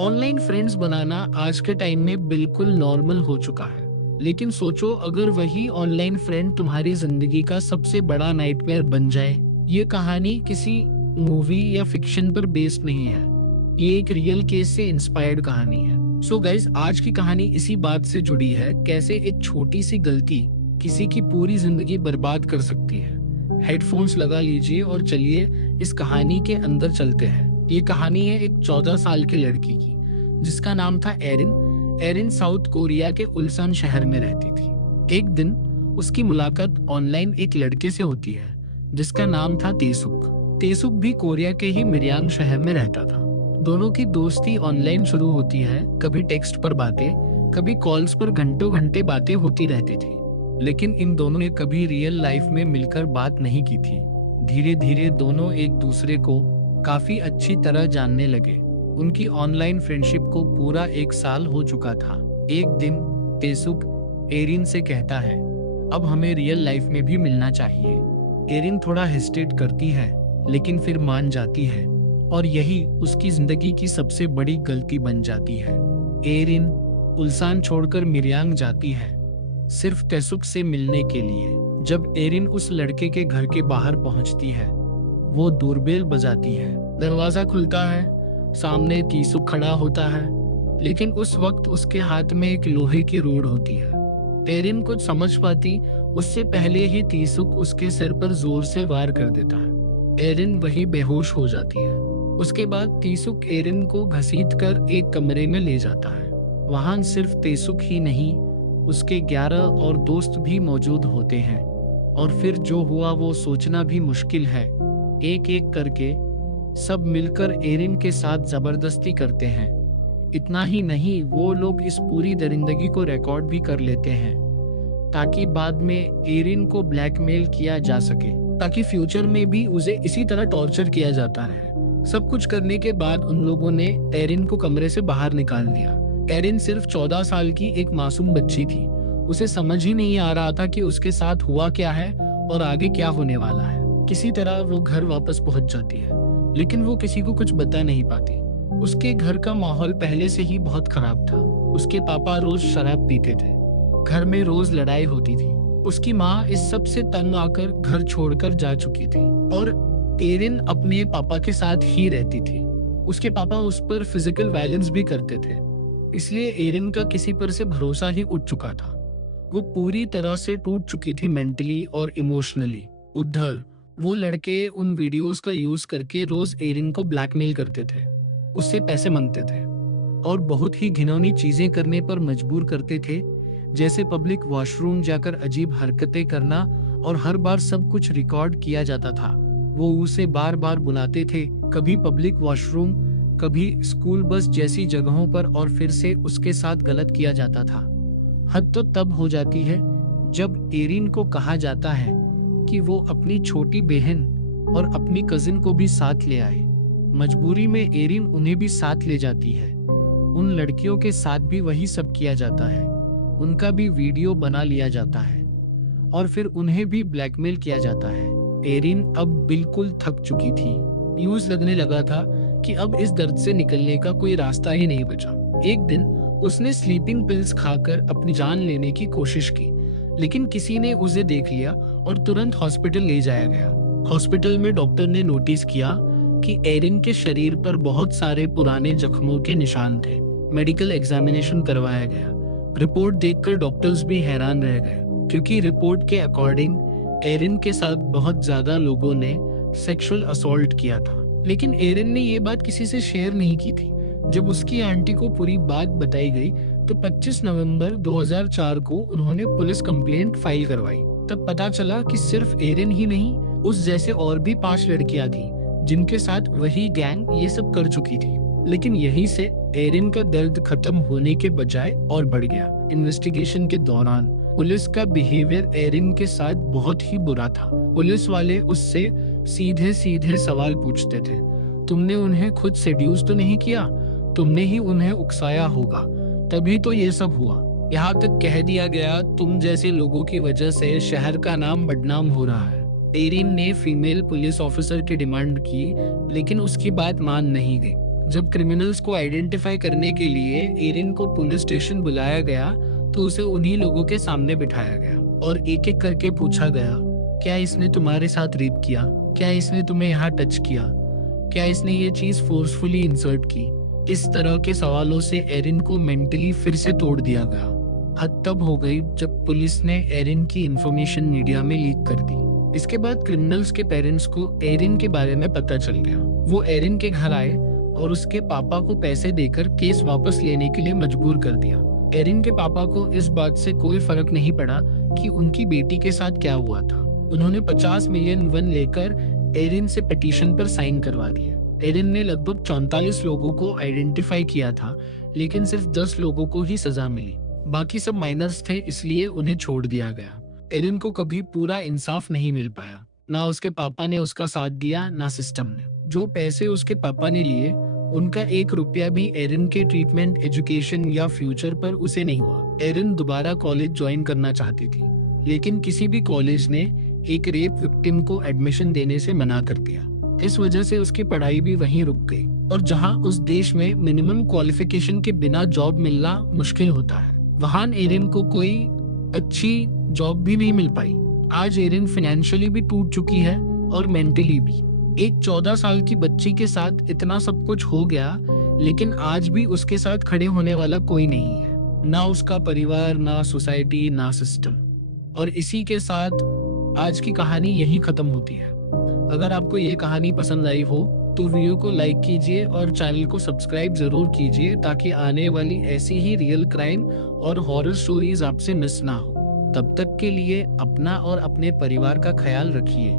Online friends बनाना आज के time में बिल्कुल नॉर्मल हो चुका है। लेकिन सोचो, अगर वही ऑनलाइन फ्रेंड तुम्हारी जिंदगी का सबसे बड़ा नाइटमेयर बन जाए। ये कहानी किसी मूवी या फिक्शन पर बेस्ड नहीं है। ये एक रियल केस से इंस्पायर्ड कहानी है। सो गाइस, आज की कहानी इसी बात से जुड़ी है, कैसे एक छोटी सी गलती किसी की पूरी जिंदगी बर्बाद कर सकती है। हेडफोन्स लगा लीजिए और चलिए इस कहानी के अंदर चलते हैं। ये कहानी है एक 14 साल की लड़की की, जिसका नाम था एरिन। एरिन साउथ कोरिया के उल्सान शहर में रहती थी। एक दिन उसकी मुलाकात ऑनलाइन एक लड़के से होती है, जिसका नाम था तेसुक। तेसुक भी कोरिया के ही मिरयांग शहर में रहता था। दोनों की दोस्ती ऑनलाइन शुरू होती है। कभी टेक्स्ट पर बातें, कभी कॉल्स पर घंटों घंटे बातें होती रहती थी। लेकिन इन दोनों ने कभी रियल लाइफ में मिलकर बात नहीं की थी। धीरे धीरे दोनों एक दूसरे को काफी अच्छी तरह जानने लगे। उनकी ऑनलाइन फ्रेंडशिप को पूरा 1 साल हो चुका था। एक दिन तेसुक एरिन से कहता है, अब हमें रियल लाइफ में भी मिलना चाहिए। एरिन थोड़ा हेजिटेट करती है, लेकिन फिर मान जाती है, और यही उसकी जिंदगी की सबसे बड़ी गलती बन जाती है। एरिन उल्सान छोड़कर मिरयांग जाती है, सिर्फ तेसुक से मिलने के लिए। जब एरिन उस लड़के के घर के बाहर पहुंचती है, वो डोरबेल बजाती है। दरवाजा खुलता है, सामने तेसुक खड़ा होता है, लेकिन उस वक्त उसके हाथ में एक लोहे की रोड होती है। एरिन कुछ समझ पाती उससे पहले ही तेसुक उसके सिर पर जोर से वार कर देता है। एरिन वही बेहोश हो जाती है। उसके बाद तेसुक एरिन को घसीटकर एक कमरे में ले जाता है। वहां सिर्फ तेसुक ही नहीं, उसके 11 और दोस्त भी मौजूद होते हैं। और फिर जो हुआ वो सोचना भी मुश्किल है। एक एक करके सब मिलकर एरिन के साथ जबरदस्ती करते हैं। इतना ही नहीं, वो लोग इस पूरी दरिंदगी को रिकॉर्ड भी कर लेते हैं, ताकि बाद में एरिन को ब्लैकमेल किया जा सके, ताकि फ्यूचर में भी उसे इसी तरह टॉर्चर किया जाता रहे। सब कुछ करने के बाद उन लोगों ने एरिन को कमरे से बाहर निकाल दिया। एरिन सिर्फ 14 साल की एक मासूम बच्ची थी। उसे समझ ही नहीं आ रहा था कि उसके साथ हुआ क्या है और आगे क्या होने वाला है। किसी तरह वो घर वापस पहुंच जाती है, लेकिन वो किसी को कुछ बता नहीं पाती। उसके घर का माहौल पहले से ही बहुत खराब था। उसके पापा रोज शराब पीते थे, घर में रोज लड़ाई होती थी। उसकी माँ इस सब से तंग आकर घर छोड़कर जा चुकी थी, और एरिन अपने पापा के साथ ही रहती थी। उसके पापा उस पर फिजिकल वायलेंस भी करते थे, इसलिए एरिन का किसी पर से भरोसा ही उठ चुका था। वो पूरी तरह से टूट चुकी थी, मेंटली और इमोशनली। उधर वो लड़के उन वीडियोस का यूज करके रोज एरिन को ब्लैकमेल करते थे, उससे पैसे मांगते थे और बहुत ही घिनौनी चीजें करने पर मजबूर करते थे, जैसे पब्लिक वॉशरूम जाकर अजीब हरकतें करना, और हर बार सब कुछ रिकॉर्ड किया जाता था। वो उसे बार बार बुलाते थे, कभी पब्लिक वॉशरूम, कभी स्कूल बस जैसी जगहों पर, और फिर से उसके साथ गलत किया जाता था। हद तो तब हो जाती है जब एरिन को कहा जाता है कि वो अपनी छोटी बहन और अपनी कजिन को भी साथ ले आए। मजबूरी में एरिन उन्हें भी साथ ले जाती है। उन लड़कियों के साथ भी वही सब किया जाता है, उनका भी वीडियो बना लिया जाता है और फिर उन्हें भी ब्लैकमेल किया जाता है। एरिन अब बिल्कुल थक चुकी थी। न्यूज़ लगने लगा था कि अब इस दर्द से निकलने का कोई रास्ता ही नहीं बचा। एक दिन उसने स्लीपिंग पिल्स खाकर अपनी जान लेने की कोशिश की, लेकिन किसी ने उसे देख लिया और तुरंत हॉस्पिटल ले जाया गया। हॉस्पिटल में डॉक्टर ने नोटिस किया कि एरिन के शरीर पर बहुत सारे पुराने जख्मों के निशान थे। मेडिकल एग्जामिनेशन करवाया गया। रिपोर्ट देखकर डॉक्टर्स भी हैरान रह गए, क्योंकि रिपोर्ट के अकॉर्डिंग एरिन के साथ बहुत ज्यादा लोगों ने सेक्सुअल असॉल्ट किया था। लेकिन एरिन ने ये बात किसी से शेयर नहीं की थी। जब उसकी आंटी को पूरी बात बताई गई तो 25 नवंबर 2004 को उन्होंने पुलिस कंप्लेंट फाइल करवाई। तब पता चला कि सिर्फ एरिन ही नहीं, उस जैसे और भी 5 लड़कियां थी, जिनके साथ वही गैंग ये सब कर चुकी थी। लेकिन यहीं से एरिन का दर्द खत्म होने के बजाय और बढ़ गया। इन्वेस्टिगेशन के दौरान पुलिस का बिहेवियर एरिन के साथ बहुत ही बुरा था। पुलिस वाले उससे सीधे सीधे सवाल पूछते थे, तुमने उन्हें खुद सेड्यूस तो नहीं किया, तुमने ही उन्हें उकसाया होगा, तभी तो ये सब हुआ। यहाँ तक कह दिया गया, तुम जैसे लोगों की वजह से शहर का नाम बदनाम हो रहा है। एरिन ने फीमेल पुलिस ऑफिसर की डिमांड की, लेकिन उसकी बात मान नहीं गई। जब क्रिमिनल्स को आइडेंटिफाई करने के लिए एरिन को पुलिस स्टेशन बुलाया गया तो उसे उन्हीं लोगों के सामने बिठाया गया और एक एक करके पूछा गया, क्या इसने तुम्हारे साथ रेप किया? क्या इसने तुम्हें यहाँ टच किया? क्या इसने ये चीज फोर्सफुली इंसर्ट की? इस तरह के सवालों से एरिन को मेंटली फिर से तोड़ दिया गया। हद तब हो गई जब पुलिस ने एरिन की इंफॉर्मेशन मीडिया में लीक कर दी। इसके बाद क्रिमिनल्स के पेरेंट्स को एरिन के बारे में पता चल गया। वो एरिन के घर आए और उसके पापा को पैसे देकर केस वापस लेने के लिए मजबूर कर दिया। एरिन के पापा को इस बात से कोई फर्क नहीं पड़ा कि उनकी बेटी के साथ क्या हुआ था। उन्होंने 50 मिलियन वन लेकर एरिन से पिटीशन पर साइन करवा दिए। एरिन ने लगभग 44 लोगों को आइडेंटिफाई किया था, लेकिन सिर्फ 10 लोगों को ही सजा मिली। बाकी सब माइनर्स थे, इसलिए उन्हें छोड़ दिया गया। एरिन को कभी पूरा इंसाफ नहीं मिल पाया। ना उसके पापा ने उसका साथ दिया, ना सिस्टम ने। जो पैसे उसके पापा ने लिए, उनका 1 रुपया भी एरिन के ट्रीटमेंट, एजुकेशन या फ्यूचर पर उसे नहीं हुआ। एरिन दोबारा कॉलेज ज्वाइन करना चाहती थी, लेकिन किसी भी कॉलेज ने एक रेप विक्टिम को एडमिशन देने से मना कर दिया। इस वजह से उसकी पढ़ाई भी वहीं रुक गई। और जहां उस देश में मिनिमम क्वालिफिकेशन के बिना जॉब मिलना मुश्किल होता है, वहां एरिन को कोई अच्छी जॉब भी नहीं मिल पाई। आज एरिन फाइनेंशियली भी टूट चुकी है और मेंटली भी। एक 14 साल की बच्ची के साथ इतना सब कुछ हो गया, लेकिन आज भी उसके साथ खड़े होने वाला कोई नहीं है। ना उसका परिवार, ना सोसाइटी, ना सिस्टम। और इसी के साथ आज की कहानी यही खत्म होती है। अगर आपको ये कहानी पसंद आई हो तो वीडियो को लाइक कीजिए और चैनल को सब्सक्राइब जरूर कीजिए, ताकि आने वाली ऐसी ही रियल क्राइम और हॉरर स्टोरीज आपसे मिस ना हो। तब तक के लिए अपना और अपने परिवार का ख्याल रखिए।